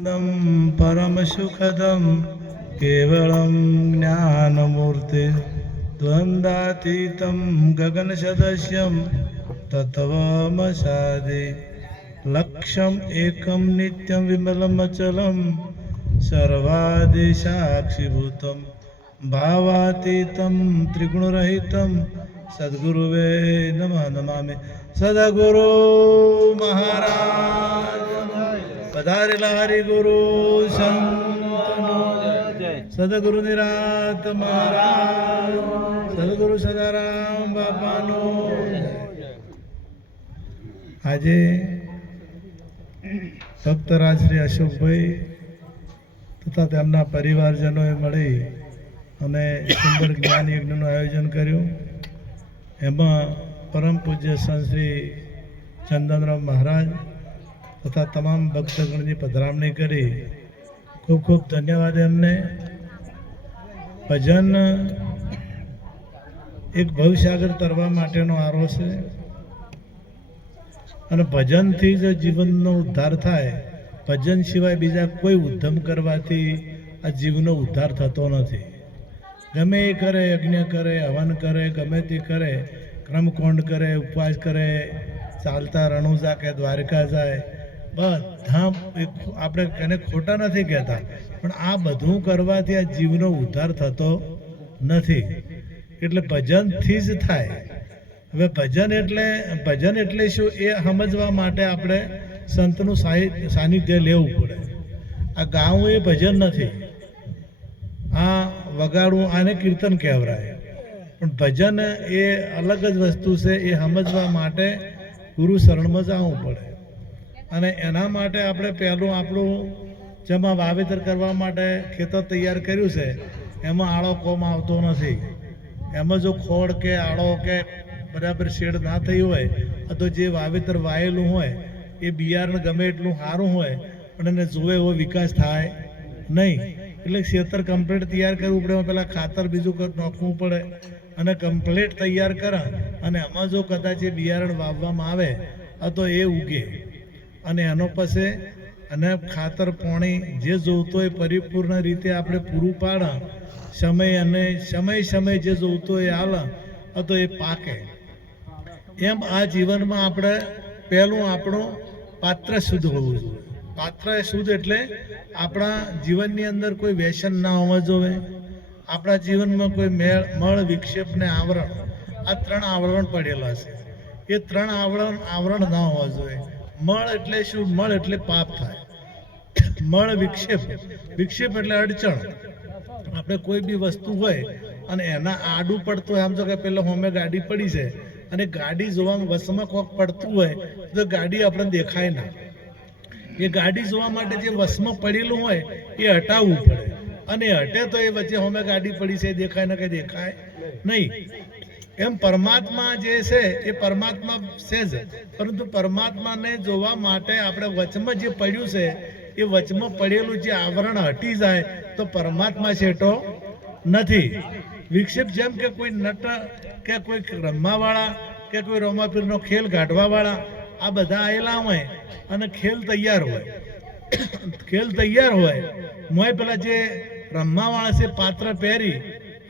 परम सुखदं केवलं ज्ञानमूर्ति द्वन्द्वातीतं गगनसदृशं तत्त्वमसादि लक्ष्यम् एकं नित्यं विमलमचलं सर्वादिसाक्षिभूतं भावातीतं त्रिगुणरहितं सद्गुरुवे नमः नमामि। सद्गुरु महाराज पधारेला हरिगुरु संतनो सद्गुरु निरात महाराज सद्गुरु सदाराम बापानो। આજે ભક્તરાજ શ્રી અશોકભાઈ તથા તેમના પરિવારજનોએ મળી અને સુંદર જ્ઞાન યજ્ઞનું આયોજન કર્યું। એમાં પરમ પૂજ્ય સંત શ્રી ચંદનરામ મહારાજ તથા તમામ ભક્તગણની પધરામણી કરી। ખૂબ ખૂબ ધન્યવાદ એમને। ભજન એક ભવસાગર તરવા માટેનો આરો છે અને ભજનથી જો જીવનનો ઉદ્ધાર થાય, ભજન સિવાય બીજા કોઈ ઉદ્યમ કરવાથી આ જીવનો ઉદ્ધાર થતો નથી। ગમે એ કરે, યજ્ઞ કરે, હવન કરે, ગમે તે કરે, ક્રમકોંડ કરે, ઉપવાસ કરે, ચાલતા રણુજા કે દ્વારકા જાય, બધા આપણે એને ખોટા નથી કહેતા, પણ આ બધું કરવાથી આ જીવનો ઉદ્ધાર થતો નથી। એટલે ભજનથી જ થાય। હવે ભજન એટલે શું એ સમજવા માટે આપણે સંતનું સાનિધ્ય લેવું પડે। આ ગાવું એ ભજન નથી, આ વગાડવું આને કીર્તન કહેવાય, પણ ભજન એ અલગ જ વસ્તુ છે। એ સમજવા માટે ગુરુ શરણમાં જવું પડે અને એના માટે આપણે પહેલું આપણું જેમાં વાવેતર કરવા માટે ખેતર તૈયાર કર્યું છે એમાં આળો કોમ આવતો નથી। એમાં જો ખોડ કે આળો કે બરાબર શેડ ના થઈ હોય તો જે વાવેતર વાયેલું હોય એ બિયારણ ગમે એટલું સારું હોય પણ એને જોવે એવો વિકાસ થાય નહીં। એટલે ખેતર કમ્પ્લીટ તૈયાર કરવું પડે, પહેલાં ખાતર બીજું નાખવું પડે અને કમ્પ્લીટ તૈયાર કરે અને એમાં જો કદાચ એ બિયારણ વાવવામાં આવે તો એ ઉગે અને એનો પછી અને ખાતર પાણી જે જોઈતો એ પરિપૂર્ણ રીતે આપણે પૂરું પાડે, સમય જે જોઈતો એ હાલે તો એ પાકે। એમ આ જીવનમાં આપણે પહેલું આપણું પાત્ર શુદ્ધ હોવું જોઈએ। પાત્ર શુદ્ધ એટલે આપણા જીવનની અંદર કોઈ વ્યસન ના હોવા જોઈએ, આપણા જીવનમાં કોઈ મળ વિક્ષેપ ને આવરણ, આ ત્રણ આવરણ પડેલા છે। એ ત્રણ આવરણ ના હોવા જોઈએ। મળ એટલે શું? મળ એટલે પાપ થાય। મળ વિક્ષેપ એટલે અડચણ। આપણે કોઈ બી વસ્તુ હોય અને એના આડું પડતું હોય, સમજો કે પેલો હોમે ગાડી પડી છે અને ગાડી જોવામાં વસમાં કોક પડતું હોય તો ગાડી આપણને દેખાય ના। એ ગાડી જોવા માટે જે વસમાં પડેલું હોય એ હટાવવું પડે અને હટે તો એ વચ્ચે હોમે ગાડી પડી છે દેખાય ને કંઈ દેખાય નહીં। એમ પરમાત્મા જે છે એ પરમાત્મા છે જ, પરંતુ પરમાત્માને જોવા માટે આપણે વચમાં જે પડ્યું છે એ વચમાં પડેલું જે આવરણ હટી જાય તો પરમાત્મા છેટો નથી। વિક્ષેપ જેમ કે કોઈ નટ કે કોઈ રમવાવાળા કે કોઈ રોમાપીરનો ખેલ કાઢવાવાળા આ બધા આવેલા હોય અને ખેલ તૈયાર હોય મોય પેલા જે રમવાવાળા છે પાત્ર પહેરી,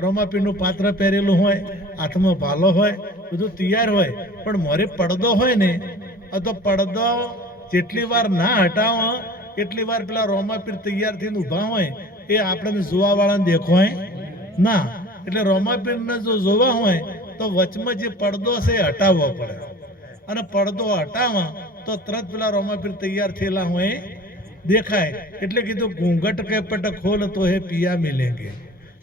રોમાપીરનું પાત્ર પહેરેલું હોય, હાથમાં ભાલો હોય, બધું તૈયાર હોય, પણ મોરે પડદો હોય ને તો પડદો જેટલી વાર ના હટાવો એટલી વાર પેલા રોમાપીર તૈયાર થઈને ઊભા હોય એ આપણને જોવાવાળાને દેખાય ના। એટલે રોમાપીરને જો જોવા હોય તો વચમાં જે પડદો છે એ હટાવવો પડે અને પડદો હટાવવા તો તરત પેલા રોમાપીર તૈયાર થયેલા હોય દેખાય। એટલે કીધું ઘૂંઘટ કે પટ ખોલ તો હે પિયા મિલેંગે।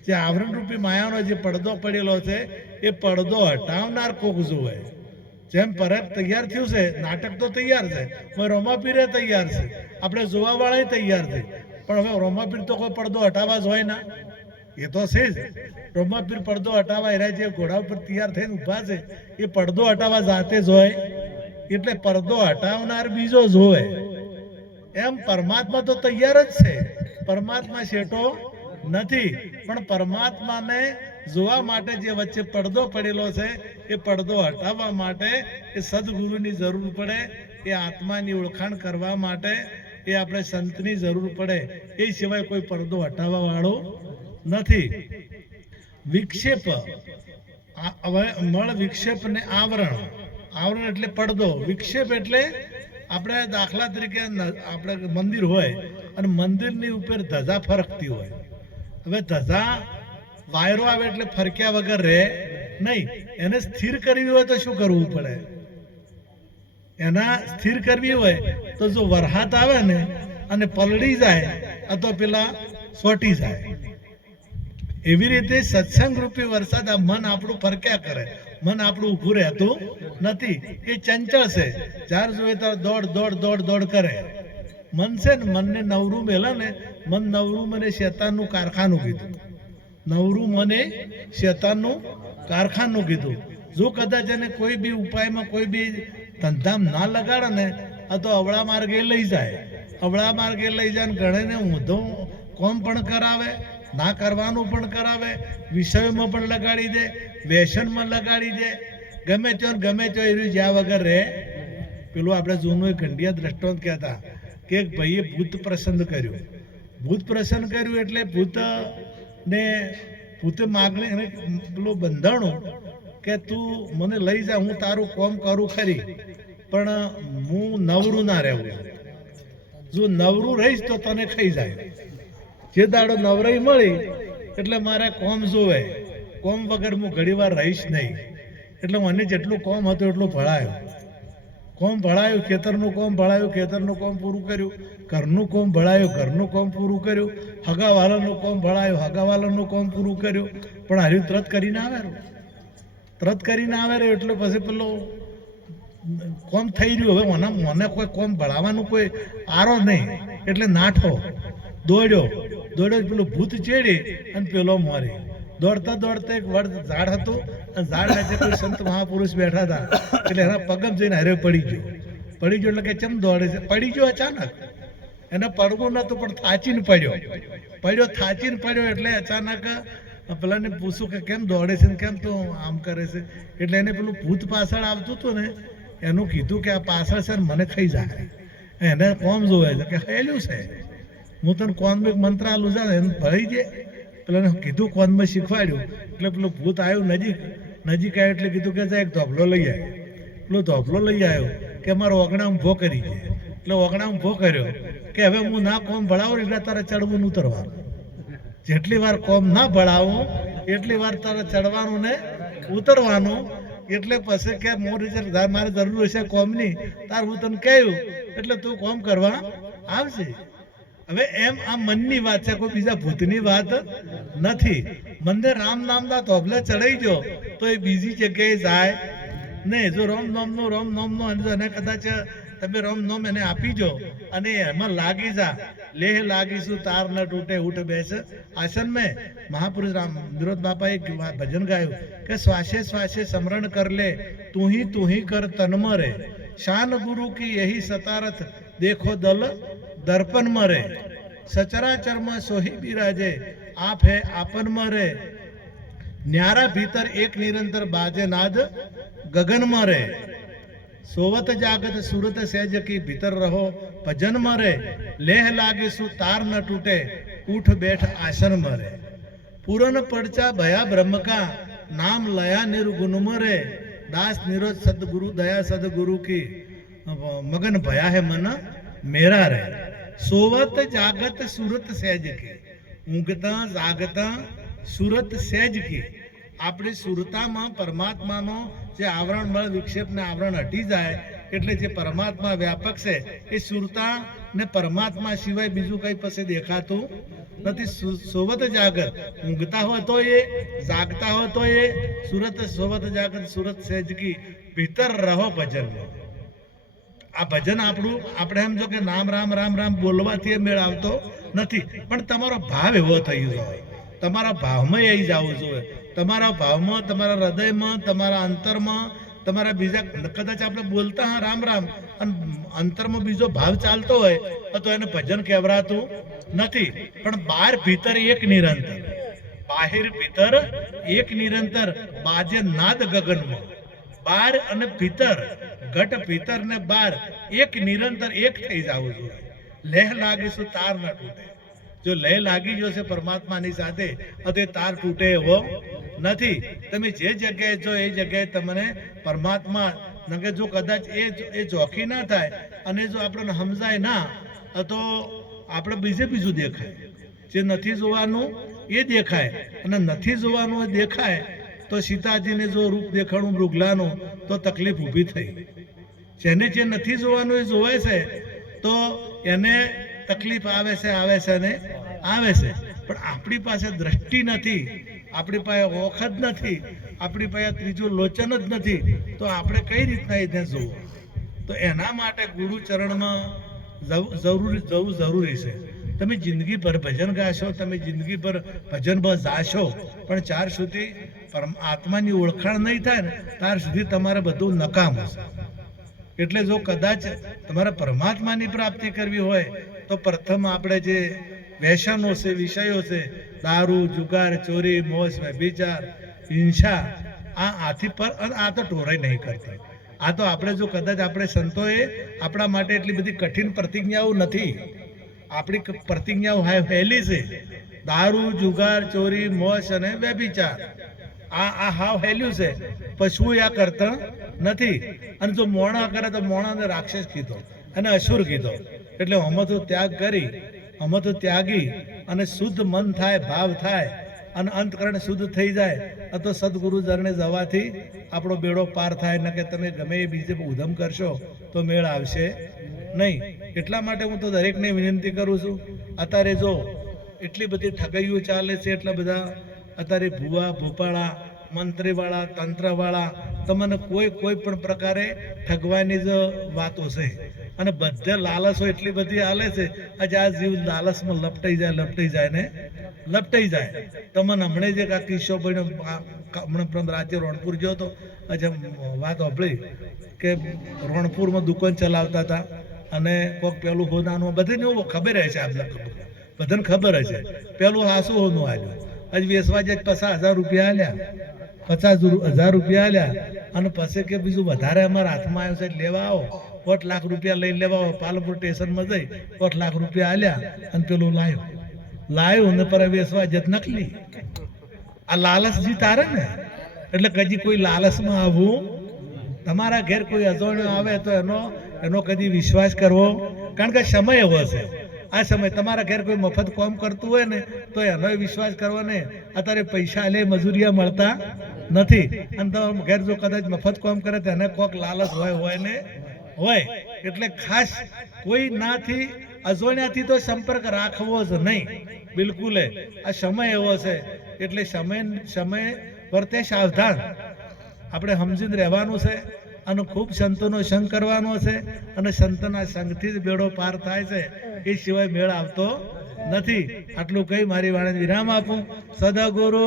જે આવરણ રૂપી માયાનો જે પડદો પડેલો છે એ પડદો હટાવનાર કોક જોવે। જેમ પરત તૈયાર થયું છે, નાટક તો તૈયાર છે, રોમાપીરે તૈયાર છે, આપણે જોવાવાળા તૈયાર છે, પણ હવે રોમાપીર તો કોઈ પડદો હટાવવા જ હોય ના, એ તો છે જ। રોમાપીર પડદો હટાવવા એરા જે ઘોડા ઉપર તૈયાર થઈને ઊભા છે એ પડદો હટાવવા જાતે જ હોય, એટલે પડદો હટાવનાર બીજો જ હોય। એમ પરમાત્મા તો તૈયાર જ છે, પરમાત્મા શેઠો નથી, પણ પરમાત્માને જોવા માટે જે વચ્ચે પડદો પડેલો છે એ પડદો હટાવવા માટે એ સદગુરુની જરૂર પડે। એ આત્માની ઓળખાણ કરવા માટે એ આપણે સંતની જરૂર પડે, એ સિવાય કોઈ પડદો હટાવવા વાળો નથી. વિક્ષેપ, મળ વિક્ષેપ ને આવરણ. આવરણ એટલે પડદો, વિક્ષેપ એટલે આપણે દાખલા તરીકે આપણે મંદિર હોય અને મંદિરની ઉપર ધજા ફરકતી હોય. હવે ધજા વાયરો આવે એટલે ફરક્યા વગર રહે નહીં. એને સ્થિર કરવી હોય તો શું કરવું પડે? એના સ્થિર કરવી હોય તો જો વરસાદ આવે ને અને પલળી જાય અથવા પેલા સોટી જાય, એવી રીતે સત્સંગ રૂપી વરસાદ આ મન આપણું ફરક્યા કરે. મન આપણું ઊભું રહેતું નથી, એ ચંચળ છે. જ્યારે જોઈએ ત્યારે દોડ દોડ દોડ દોડ કરે. મન છે ને, મનને નવરું મેલે ને, મન નવરું મને શેતાનનું કારખાનું કીધું. નવરું મને શેતાનનું કારખાનું કીધું. જો કદાચ એને કોઈ બી ઉપાયમાં કોઈ બી ધંધામ ના લગાડે ને, આ તો અવળા માર્ગે લઈ જાય. અવળા માર્ગે લઈ જાય ને ઘણેને ઊંધું કોમ પણ કરાવે, ના કરવાનું પણ કરાવે, વિષયોમાં પણ લગાડી દે, વ્યસનમાં લગાડી દે, ગમે તો એ જ્યાં વગર રહે. પેલું આપણે જૂનું ખંડિયા દ્રષ્ટાંત કહેતા કે એક ભાઈએ ભૂત પ્રસન્ન કર્યું. ભૂત પ્રસન્ન કર્યું એટલે ભૂતે માગણી અને પેલું બંધાણું કે તું મને લઈ જા, હું તારું કોમ કરું ખરી, પણ હું નવરું ના રહેવું. જો નવરું રહીશ તો તને ખાઈ જાય. જે દાડો નવરાઈ મળી એટલે મારે કોમ જોવે, કોમ વગર હું ઘણી વાર રહીશ નહીં. એટલે મને જેટલું કોમ હતું એટલું ભળાયું. કોમ ભળાયું, ખેતરનું કોમ ભળાયું, ખેતરનું કોમ પૂરું કર્યું, ઘરનું કોમ ભળાયું, ઘરનું કોમ પૂરું કર્યું, હગાવાલાનું કોમ ભળાયું, હગાવાલાનું કોમ પૂરું કર્યું. પણ હાર્યું તરત કરીને આવે, તરત કરીને આવે એટલે પછી પેલો કોમ થઈ રહ્યું. હવે મને કોઈ કોમ ભળાવવાનું કોઈ આરો નહીં એટલે નાઠો દોડ્યો પેલું ભૂત ચેડી અને પેલો મોરી. દોડતા એક વડ ઝાડ હતું અને ઝાડ નીચે કોઈ સંત મહાપુરુષ બેઠા હતા. એટલે એના પગમ જઈને હારે પડી ગયો એટલે કે ચમ દોડે છે? પડી ગયો અચાનક. એને પડવું નતું પણ થાચીને પડ્યો એટલે અચાનક પેલાને પૂછું કે કેમ દોડે છે ને કેમ તું આમ કરે છે? એટલે એને પેલું ભૂત પાછળ આવતું હતું ને, એનું કીધું કે આ પાછળ છે ને મને ખાઈ જાય. એને કોમ જોવે છે કે હેલું છે, હું તને કોમ એક મંત્ર આલું છે એને ભળી જાય. પેલાને કીધું કોનમાં શીખવાડ્યું. એટલે પેલું ભૂત આવ્યું નજીક આવ્યું એટલે કીધું કે એક ધોબલો લઈ આવ્યો. પેલો ધોબલો લઈ આવ્યો કે મારો ઓગણામાં ભો કરી છે. એટલે ઓગણામાં ભો કર્યો કે હવે હું ના કોમ ભળાવું એટલે તારે ચડવું ઉતરવાનું. જેટલી વાર કોમ ના ભળાવું એટલી વાર તારે ચડવાનું ને ઉતરવાનું. એટલે પછી કે મારે જરૂર હશે કોમની, તાર હું તને કહ્યું એટલે તું કોમ કરવા આવશે. હવે એમ આ મનની વાત છે, કોઈ બીજા ભૂતની વાત નથી. મને રામ નામના ધોબલે ચડાઈ ગયો તો એ બીજી જગ્યાએ જાય નહીં. જો રોમ નોમનો એને કદાચ તમે રોમ નોમ એને આપી જો અને એમાં લાગી જા, લેહ લાગીશું તાર ન તૂટે ઉઠ બેસ આસન મેં. મહાપુરુષ રામ વિરોધ બાપા એક ભજન ગાયું કે શ્વાસે શ્વાસે સ્મરણ કર લે, તું ही कर तन मरे, शान गुरु की यही सतारथ, देखो दल दर्पण मरे, सचराचर में सोही बिराजे, आप है आपन मरे, न्यारा भीतर एक निरंतर बाजे नाद गगन मरे, सोवत जागत सूरत सहज की भीतर रहो भजन मरे, लेह लागे सु तार न टूटे, उठ बैठ आसन मरे, पूरन पड़चा भया ब्रह्म का, नाम लया निर्गुण मरे, दास निरोध सदगुरु दया सदगुरु की, मगन भया है मन मेरा रे, सोवत जागत सूरत सहज की, ઊંઘતા જાગતા સુરત સહેજ की, આપણી સુરતામાં પરમાત્માનો જે આવરણ મળે વિક્ષેપને આવરણ હટી જાય એટલે જે પરમાત્મા વ્યાપક છે એ સુરતા ને પરમાત્મા સિવાય બીજું કંઈ પછી દેખાતું નથી. સોવત જાગત ઊંઘતા હોય તો એ, જાગતા હોય તો એ, સુરત સોવત જાગત સુરત સહેજ की, ભીતર રહો ભજનમાં. આ ભજન આપણું આપણે એમ જો કે નામ રામ રામ રામ બોલવાથી મેળ આવતો નથી, પણ તમારો ભાવ એવો થઈ જાય, તમારા ભાવમાં આવી જવું જોઈએ. તમારા ભાવમાં, તમારા હૃદયમાં, તમારા અંતરમાં, તમારા બીજા કદાચ આપણે બોલતા હા રામ રામ અને અંતરમાં બીજો ભાવ ચાલતો હોય તો એને ભજન કહેવરાતું નથી. પણ બહાર ભીતર એક નિરંતર, બાહિર ભીતર એક નિરંતર, બાજે નાદ ગગનમાં. બહાર અને ભીતર, ઘટ ભીતર ને બહાર એક નિરંતર એક થઈ જવું જોઈએ. લેહ લાગીશું તાર ન તૂટે. જો લય લાગી જશે પરમાત્માની સાથે તો એ તાર તૂટે એવો નથી. તમે જે જગ્યાએ જો એ જગ્યાએ તમને પરમાત્મા નકે જો કદાચ એ ચોખી ના થાય અને જો આપણને સમજાય ના તો આપણે બીજું દેખાય. જે નથી જોવાનું એ દેખાય અને નથી જોવાનું એ દેખાય તો સીતાજીને જો રૂપ દેખાણું મૃગલાનું તો તકલીફ ઊભી થઈ. જેને જે નથી જોવાનું એ જોવાય છે તો એને તકલીફ આવે છે ને આવે છે. પણ આપણી પાસે દ્રષ્ટિ નથી, આપણી પાસે ઓખ જ નથી, આપણી પાસે ત્રીજું લોચન જ નથી, તો આપણે કઈ રીતના એને જોવું? તો એના માટે ગુરુચરણમાં જવું જરૂરી છે. તમે જિંદગી ભર ભજન ગાશો, તમે જિંદગી ભર ભજનમાં જાશો, પણ ચાર સુધી આત્માની ઓળખાણ નહીં થાય ને ત્યાર સુધી તમારે બધું નકામું છે. એટલે જો કદાચ તમારે પરમાત્માની પ્રાપ્તિ કરવી હોય તો પ્રથમ આપણે જે વ્યસનો છે, વિષયો છે, દારૂ, જુગાર, ચોરી, મોજ, વ્યભિચાર, હિંસા, આથી પર આ તો ટોરાઈ નહીં કરતા. આ તો આપણે જો કદાચ આપણે સંતોએ આપણા માટે એટલી બધી કઠિન પ્રતિજ્ઞાઓ નથી. આપણી પ્રતિજ્ઞાઓ પહેલી છે દારૂ, જુગાર, ચોરી, મોજ અને વ્યભિચાર. આ હાવ હેલ્યું છે. પશુ આ કરતા નથી. અને જો મોણા કરે તો મોણાને રાક્ષસ કીધો અને અસુર કીધો. એટલે અમે તો ત્યાગ કરી, અમે તો ત્યાગી અને શુદ્ધ મન થાય, ભાવ થાય અને અંતકરણ શુદ્ધ થઈ જાય તો સદગુરુ ચરણે જવાથી આપણો બેડો પાર થાય. ન કે તમે ગમે એ બીજે ઉધમ કરશો તો મેળ આવશે નહીં. એટલા માટે હું તો દરેકને વિનંતી કરું છું. અત્યારે જો એટલી બધી ઠગાઈઓ ચાલે છે, એટલા બધા અત્યારે ભૂવા, ભોપાળા, મંત્રીવાળા, તંત્રવાળા તમને કોઈ પણ પ્રકારે ઠગવાની જ વાતો છે. અને બધે લાલચો એટલી બધી હાલે છે. આજે આ જીવ લાલચમાં લપટાઈ જાય. તમને હમણે જે આ કિસ્સો બન્યો, હમણાં રાજ્ય રણપુર ગયો હતો, આજે વાત સાંભળી કે રણપુરમાં દુકાન ચલાવતા હતા અને કોઈક પેલું હોનાનું બધાને એવું ખબર છે, બધાને ખબર હશે પેલું હાસું હોનું આવ્યું. આજે વેસવા જાય 50,000 રૂપિયા આલ્યા, 50,000 રૂપિયા આલ્યા અને પછી કે બીજું વધારે અમારા હાથમાં આવ્યું છે લેવા આવો. 1 લાખ રૂપિયા લઈને લેવા આવો. પાલનપુર સ્ટેશનમાં જઈ 1 લાખ રૂપિયા આલ્યા અને પેલું લાયો ને પર વેસવા જત નકલી. આ લાલચજી તારે ને. એટલે કદી કોઈ લાલચમાં આવવું, તમારા ઘેર કોઈ અજાણ્યો આવે તો એનો કદી વિશ્વાસ કરવો. કારણ કે સમય એવો છે. આ સમય તમારા ઘેર કોઈ મફત કામ કરતું હોય ને તો એનો વિશ્વાસ કરવો ને. અત્યારે પૈસા લે મજૂરિયા મળતા નથી અને તમારા ઘેર જો કદાચ મફત કામ કરે તો એને કોક લાલચ હોય. એટલે ખાસ કોઈ નાથી અજાણ્યાથી તો સંપર્ક રાખવો જ નહીં, બિલકુલ. આ સમય એવો છે એટલે સમય વર્તે સાવધાન આપણે સમજીને રહેવાનું છે અને ખૂબ સંતોનો સંગ કરવાનો છે. અને સંતના સંગથી જ બેડો પાર થાય છે, એ સિવાય મેળ આવતો નથી. આટલું કહી મારી વાણીને વિરામ આપું. સદગુરુ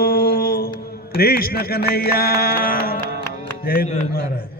કૃષ્ણ કનૈયા, જય ગુરુ મહારાજ.